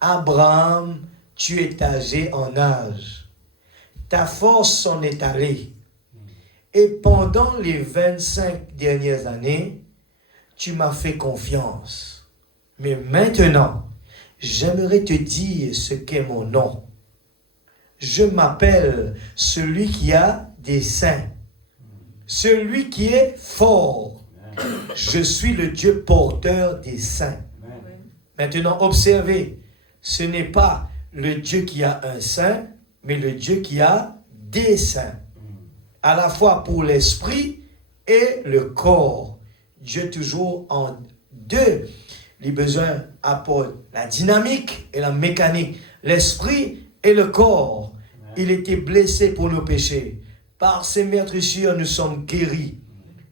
Abraham, tu es âgé en âge. Ta force s'en est allée. Et pendant les 25 dernières années, tu m'as fait confiance. Mais maintenant, j'aimerais te dire ce qu'est mon nom. Je m'appelle celui qui a des saints, celui qui est fort. Je suis le Dieu porteur des saints. Maintenant, observez, ce n'est pas le Dieu qui a un saint, mais le Dieu qui a des saints. À la fois pour l'esprit et le corps. Dieu toujours en deux. Les besoins apportent la dynamique et la mécanique. L'esprit et le corps. Il était blessé pour nos péchés. Par ses meurtrissures, nous sommes guéris.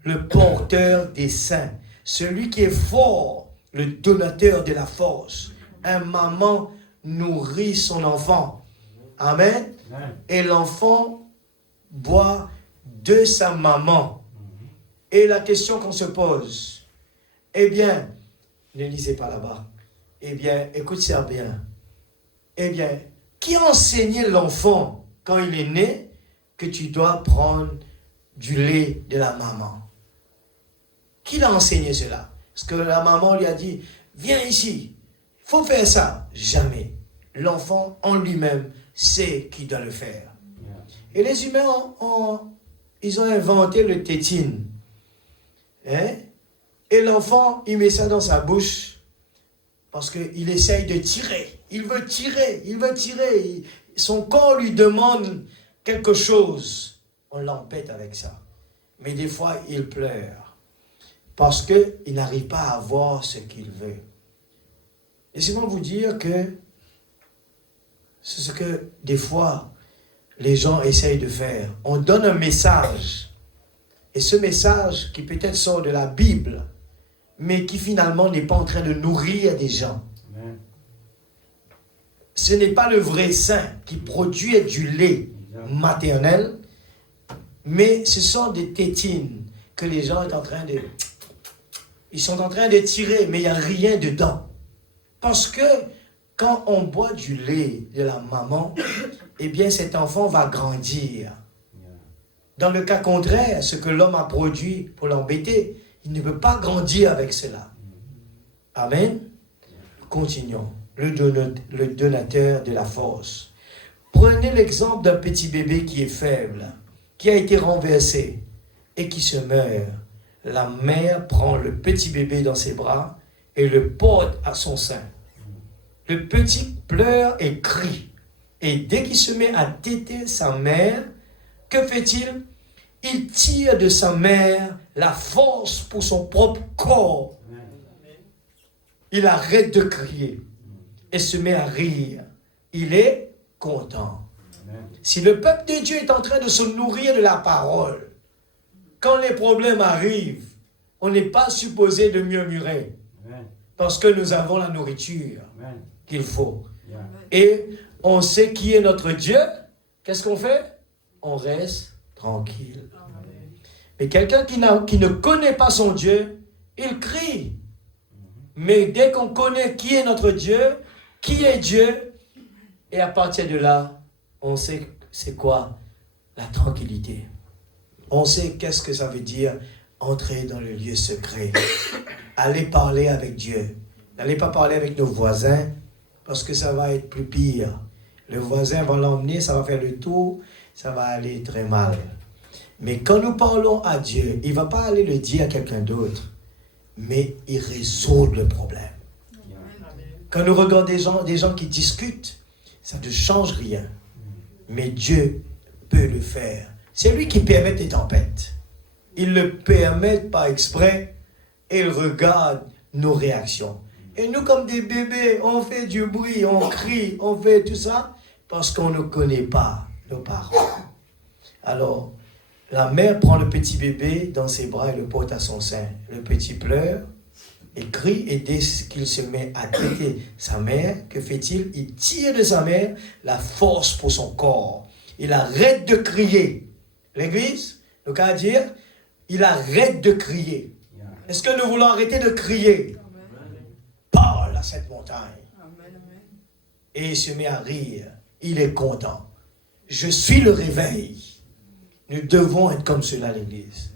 Le porteur des saints. Celui qui est fort, le donateur de la force. Un maman nourrit son enfant. Amen. Et l'enfant boit de sa maman. Et la question qu'on se pose, eh bien, ne lisez pas là-bas. Eh bien, écoute ça bien. Eh bien, qui a enseigné l'enfant quand il est né que tu dois prendre du lait de la maman? Qui l'a enseigné cela? Est-ce que la maman lui a dit, viens ici, il faut faire ça? Jamais. L'enfant en lui-même sait qu'il doit le faire. Et les humains, ils ont inventé le tétine. Hein? Et l'enfant, il met ça dans sa bouche parce qu'il essaye de tirer. Il veut tirer, il veut tirer. Son corps lui demande quelque chose. On l'empête avec ça. Mais des fois, il pleure parce qu'il n'arrive pas à avoir ce qu'il veut. Laissez-moi vous dire que c'est ce que des fois les gens essayent de faire. On donne un message. Et ce message qui peut-être sort de la Bible, mais qui finalement n'est pas en train de nourrir des gens. Amen. Ce n'est pas le vrai saint qui produit du lait maternel, mais ce sont des tétines que les gens sont en train de... Ils sont en train de tirer, mais il n'y a rien dedans. Parce que quand on boit du lait de la maman, eh bien cet enfant va grandir. Dans le cas contraire, ce que l'homme a produit pour l'embêter, il ne peut pas grandir avec cela. Amen. Continuons. Le donateur de la force. Prenez l'exemple d'un petit bébé qui est faible, qui a été renversé et qui se meurt. La mère prend le petit bébé dans ses bras et le porte à son sein. Le petit pleure et crie. Et dès qu'il se met à téter sa mère, que fait-il? Il tire de sa mère la force pour son propre corps. Il arrête de crier et se met à rire. Il est content. Si le peuple de Dieu est en train de se nourrir de la parole, quand les problèmes arrivent, on n'est pas supposé de murmurer parce que nous avons la nourriture qu'il faut. Et on sait qui est notre Dieu. Qu'est-ce qu'on fait? On reste tranquille. Mais quelqu'un qui ne connaît pas son Dieu, il crie. Mais dès qu'on connaît qui est notre Dieu, qui est Dieu, et à partir de là, on sait c'est quoi la tranquillité. On sait qu'est-ce que ça veut dire entrer dans le lieu secret. Aller parler avec Dieu. N'allez pas parler avec nos voisins, parce que ça va être plus pire. Le voisin va l'emmener, ça va faire le tour, ça va aller très mal. Mais quand nous parlons à Dieu, il ne va pas aller le dire à quelqu'un d'autre, mais il résout le problème. Quand nous regardons des gens qui discutent, ça ne change rien. Mais Dieu peut le faire. C'est lui qui permet des tempêtes. Il le permet par exprès et il regarde nos réactions. Et nous, comme des bébés, on fait du bruit, on crie, on fait tout ça, parce qu'on ne connaît pas nos parents. Alors, la mère prend le petit bébé dans ses bras et le porte à son sein. Le petit pleure et crie, et dès qu'il se met à téter sa mère, que fait-il? Il tire de sa mère la force pour son corps. Il arrête de crier. L'Église, le cas à dire, il arrête de crier. Est-ce que nous voulons arrêter de crier? Parle à cette montagne. Et il se met à rire. Il est content. Je suis le réveil. Nous devons être comme cela, l'Église.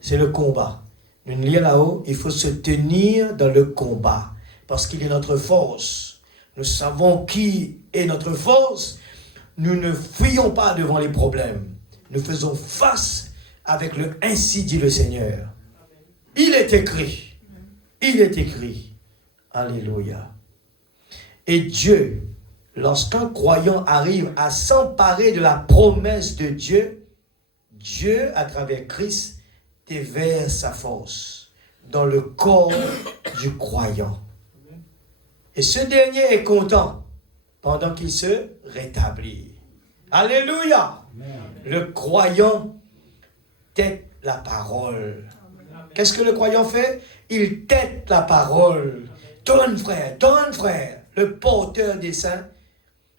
C'est le combat. Nous lisons là-haut, il faut se tenir dans le combat. Parce qu'il est notre force. Nous savons qui est notre force. Nous ne fuyons pas devant les problèmes. Nous faisons face avec le « ainsi dit le Seigneur ». Il est écrit. Il est écrit. Alléluia. Et Dieu, lorsqu'un croyant arrive à s'emparer de la promesse de Dieu, Dieu, à travers Christ, déverse sa force dans le corps du croyant. Et ce dernier est content pendant qu'il se rétablit. Alléluia. Le croyant tête la parole. Qu'est-ce que le croyant fait? Il tête la parole. Donne frère, le porteur des saints,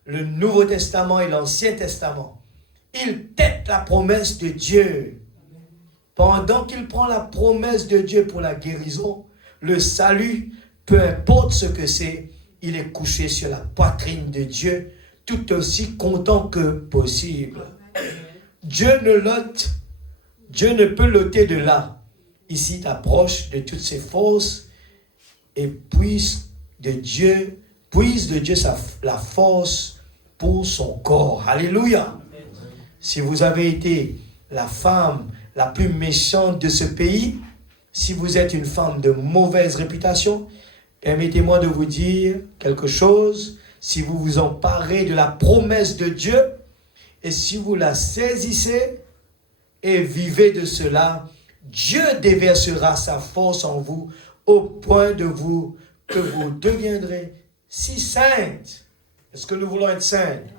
le Nouveau Testament et l'Ancien Testament. Il tête la promesse de Dieu. Pendant qu'il prend la promesse de Dieu pour la guérison, le salut, peu importe ce que c'est, il est couché sur la poitrine de Dieu, tout aussi content que possible. Dieu ne peut l'ôter de là. Ici, t'approches de toutes ses forces et puise de Dieu la force pour son corps. Alléluia. Si vous avez été la femme la plus méchante de ce pays, si vous êtes une femme de mauvaise réputation, permettez-moi de vous dire quelque chose. Si vous vous emparez de la promesse de Dieu, et si vous la saisissez et vivez de cela, Dieu déversera sa force en vous au point que vous deviendrez si saintes. Est-ce que nous voulons être saintes?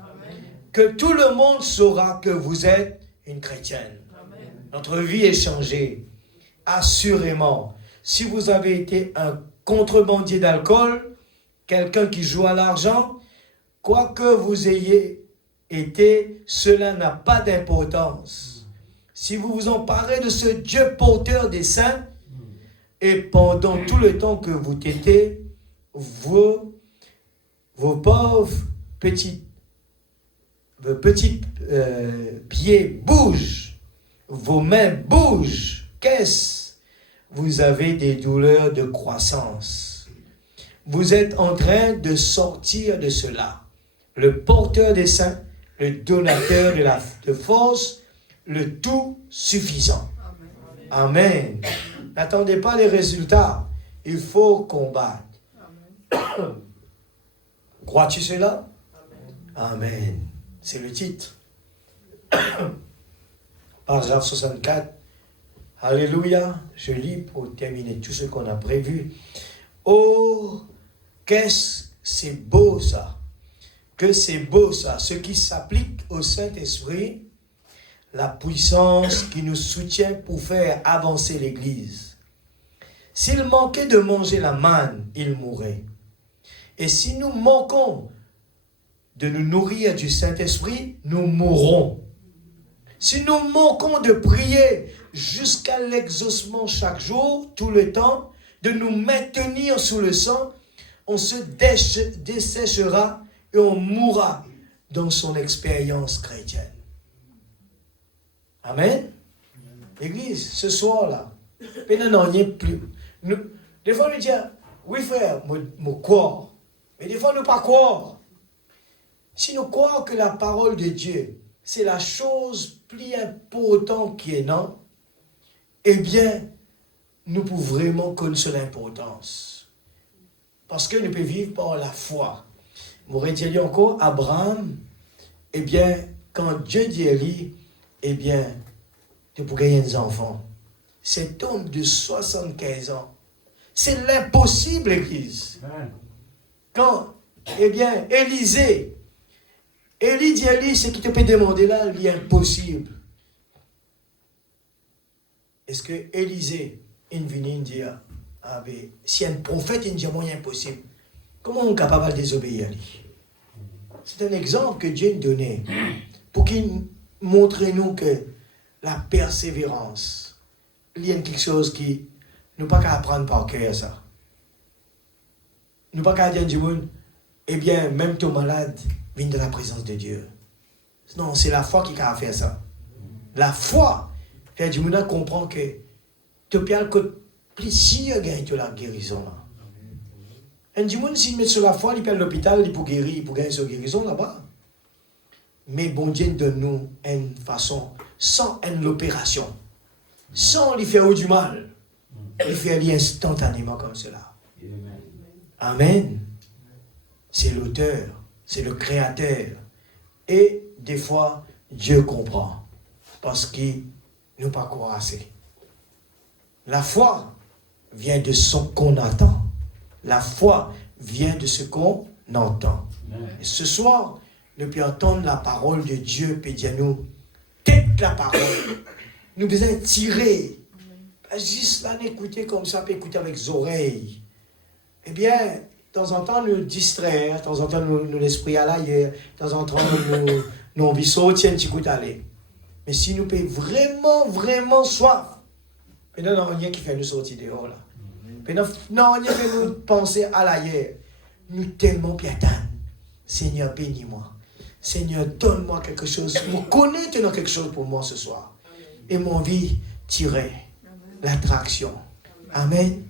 Que tout le monde saura que vous êtes une chrétienne. Amen. Notre vie est changée. Assurément. Si vous avez été un contrebandier d'alcool, quelqu'un qui joue à l'argent, quoi que vous ayez été, cela n'a pas d'importance. Si vous vous emparez de ce Dieu porteur des saints, et pendant tout le temps que vous tétez, vos pauvres petits pieds bougent, vos mains bougent. Qu'est-ce? Vous avez des douleurs de croissance. Vous êtes en train de sortir de cela. Le porteur des saints, le donateur de force, le tout suffisant. Amen. N'attendez pas les résultats. Il faut combattre. Crois-tu cela? Amen. C'est le titre. Paragraphe 64. Alléluia. Je lis pour terminer tout ce qu'on a prévu. Oh, qu'est-ce que c'est beau ça. Que c'est beau ça. Ce qui s'applique au Saint-Esprit, la puissance qui nous soutient pour faire avancer l'Église. S'il manquait de manger la manne, il mourrait. Et si nous manquons de nous nourrir du Saint-Esprit, nous mourrons. Si nous manquons de prier jusqu'à l'exaucement chaque jour, tout le temps, de nous maintenir sous le sang, on se desséchera et on mourra dans son expérience chrétienne. Amen. L'église, ce soir-là, non, il n'y a plus. Des fois, nous disons, oui frère, nous croire. Mais des fois, nous ne pas croire. Si nous croyons que la parole de Dieu, c'est la chose plus importante qui est non, eh bien, nous pouvons vraiment connaître l'importance. Parce que nous pouvons vivre par la foi. Vous retenez encore, Abraham, eh bien, quand Dieu dit à lui, eh bien, tu peux gagner des enfants. Cet homme de 75 ans, C'est l'impossible, l'Église. Quand, eh bien, Élie dit à Élie, ce qui te peut demander là, il est impossible. Est-ce que Élisée, il vient dire, ah ben, si un prophète, il dit, moi, il est impossible. Comment on est capable de désobéir à lui? C'est un exemple que Dieu nous donnait pour qu'il montre nous que la persévérance, il y a quelque chose qui nous pas qu'à apprendre par cœur ça. Nous pas qu'à dire du monde, eh bien, même ton malade vient de la présence de Dieu. Non, c'est la foi qui a fait ça. La foi fait du monde comprend que tu peux que plaisir gagner la guérison là. Et du monde, s'il met sur la foi, il peut à l'hôpital, il peut guérir, il peut gagner sa guérison là-bas. Mais bon Dieu donne-nous une façon, sans une l'opération, sans lui faire du mal, il fait instantanément comme cela. Amen. C'est l'auteur, c'est le créateur. Et des fois, Dieu comprend, parce qu'il ne pas croire assez. La foi vient de ce qu'on attend. La foi vient de ce qu'on entend. Et ce soir, nous pouvons entendre la parole de Dieu, puis dire nous, tête la parole. Nous devons tirer. Pas juste là, écouter comme ça, puis écouter avec les oreilles. Eh bien, de temps en temps, nous distraire, de temps en temps, nous l'esprit à l'ailleurs, de temps en temps, nous envie sortir un petit coup d'aller. Mais si nous pouvons vraiment soif, et non, rien qui fait nous sortir dehors là. Non, rien fait nous penser à l'ailleurs. Nous tellement piétane. Seigneur, bénis-moi. Seigneur, donne-moi quelque chose. Vous connaissez quelque chose pour moi ce soir. Et mon vie tirer l'attraction. Amen.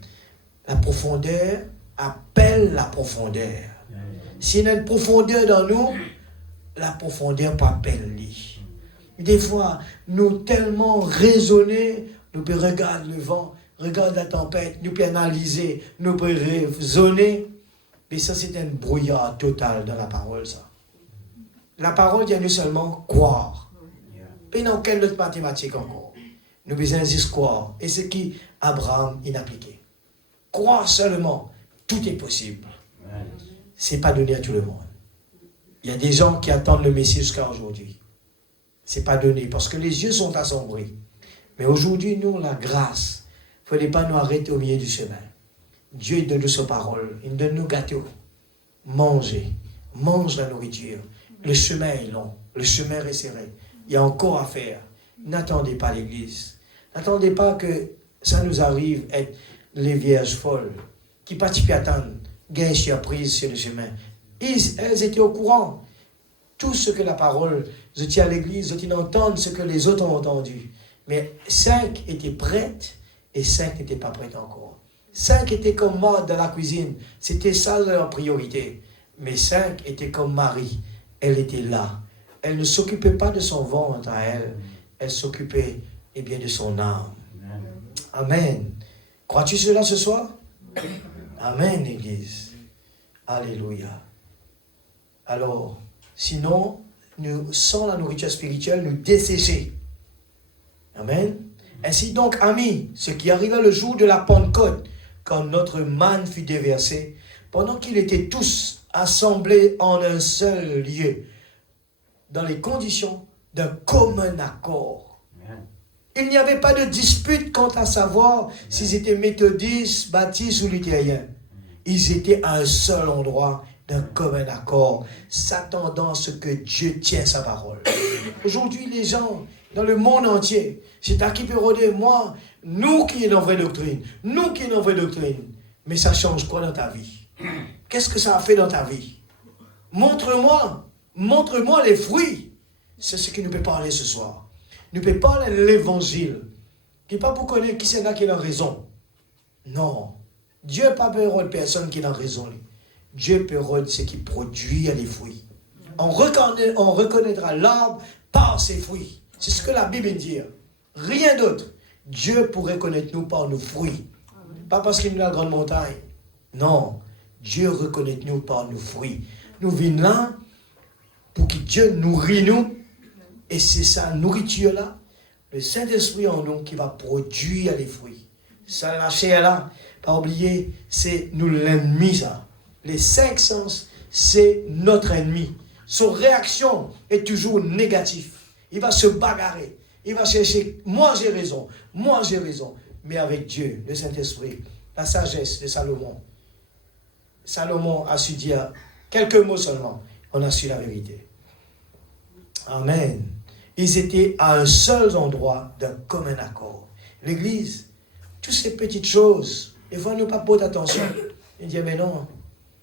La profondeur appelle la profondeur. S'il y a une profondeur dans nous, la profondeur peut appeler. Des fois, nous tellement raisonner, nous pouvons regarder le vent, regarder la tempête, nous pouvons analyser, nous pouvons raisonner. Mais ça, c'est un brouillard total dans la parole, ça. La parole vient nous seulement croire. Et dans quelle autre mathématique encore? Nous besoin juste croire. Et ce qui Abraham il appliqué. Croire seulement, tout est possible. Ce n'est pas donné à tout le monde. Il y a des gens qui attendent le Messie jusqu'à aujourd'hui. Ce n'est pas donné parce que les yeux sont assombris. Mais aujourd'hui, nous, la grâce, il ne fallait pas nous arrêter au milieu du chemin. Dieu donne nous sa parole, il donne nous gâteaux. Mangez, mange la nourriture. Le chemin est long, le chemin est serré. Il y a encore à faire. N'attendez pas l'église. N'attendez pas que ça nous arrive être les vierges folles qui participent à attendre, gagnent surprise sur le chemin. Elles étaient au courant. Tout ce que la parole, je tiens à l'église, ils entendent ce que les autres ont entendu. Mais 5 étaient prêtes et 5 n'étaient pas prêtes encore. 5 étaient comme Marthe dans la cuisine. C'était ça leur priorité. Mais 5 étaient comme Marie. Elle était là. Elle ne s'occupait pas de son ventre à elle. Elle s'occupait eh bien, de son âme. Amen. Crois-tu cela ce soir? Amen, Église. Alléluia. Alors, sinon, nous, sans la nourriture spirituelle, nous dessécher. Amen. Ainsi donc, amis, ce qui arriva le jour de la Pentecôte, quand notre manne fut déversée, pendant qu'ils étaient tous assemblés en un seul lieu, dans les conditions d'un commun accord. Amen. Il n'y avait pas de dispute quant à savoir s'ils étaient méthodistes, baptistes ou luthériens. Ils étaient à un seul endroit, d'un commun accord, s'attendant à ce que Dieu tienne sa parole. Aujourd'hui, les gens, dans le monde entier, c'est à qui peut rôder, moi, nous qui sommes dans vraie doctrine, nous qui sommes dans vraie doctrine. Mais ça change quoi dans ta vie? Qu'est-ce que ça a fait dans ta vie? Montre-moi les fruits. C'est ce qui nous peut parler ce soir. Nous peut parler de l'évangile. Qui n'est pas pour connaître qui c'est là qui a raison. Non. Dieu n'a pas peur de personne qui a raison. Dieu peut rendre ce qui produit les fruits. On reconnaîtra l'arbre par ses fruits. C'est ce que la Bible dit. Rien d'autre. Dieu pourrait connaître nous par nos fruits. Pas parce qu'il nous a la grande montagne. Non. Dieu reconnaît nous par nos fruits. Nous venons là pour que Dieu nourrit nous. Et c'est sa nourriture là, le Saint-Esprit en nous qui va produire les fruits. Ça, la chair là, Pas oublier, c'est nous l'ennemi, ça. Les 5 sens, c'est notre ennemi. Son réaction est toujours négative. Il va se bagarrer. Il va chercher, moi j'ai raison, moi j'ai raison. Mais avec Dieu, le Saint-Esprit, la sagesse de Salomon. Salomon a su dire quelques mots seulement. On a su la vérité. Amen. Ils étaient à un seul endroit d'un commun accord. L'Église, toutes ces petites choses, des fois, nous pas porter attention. Il dit, mais non,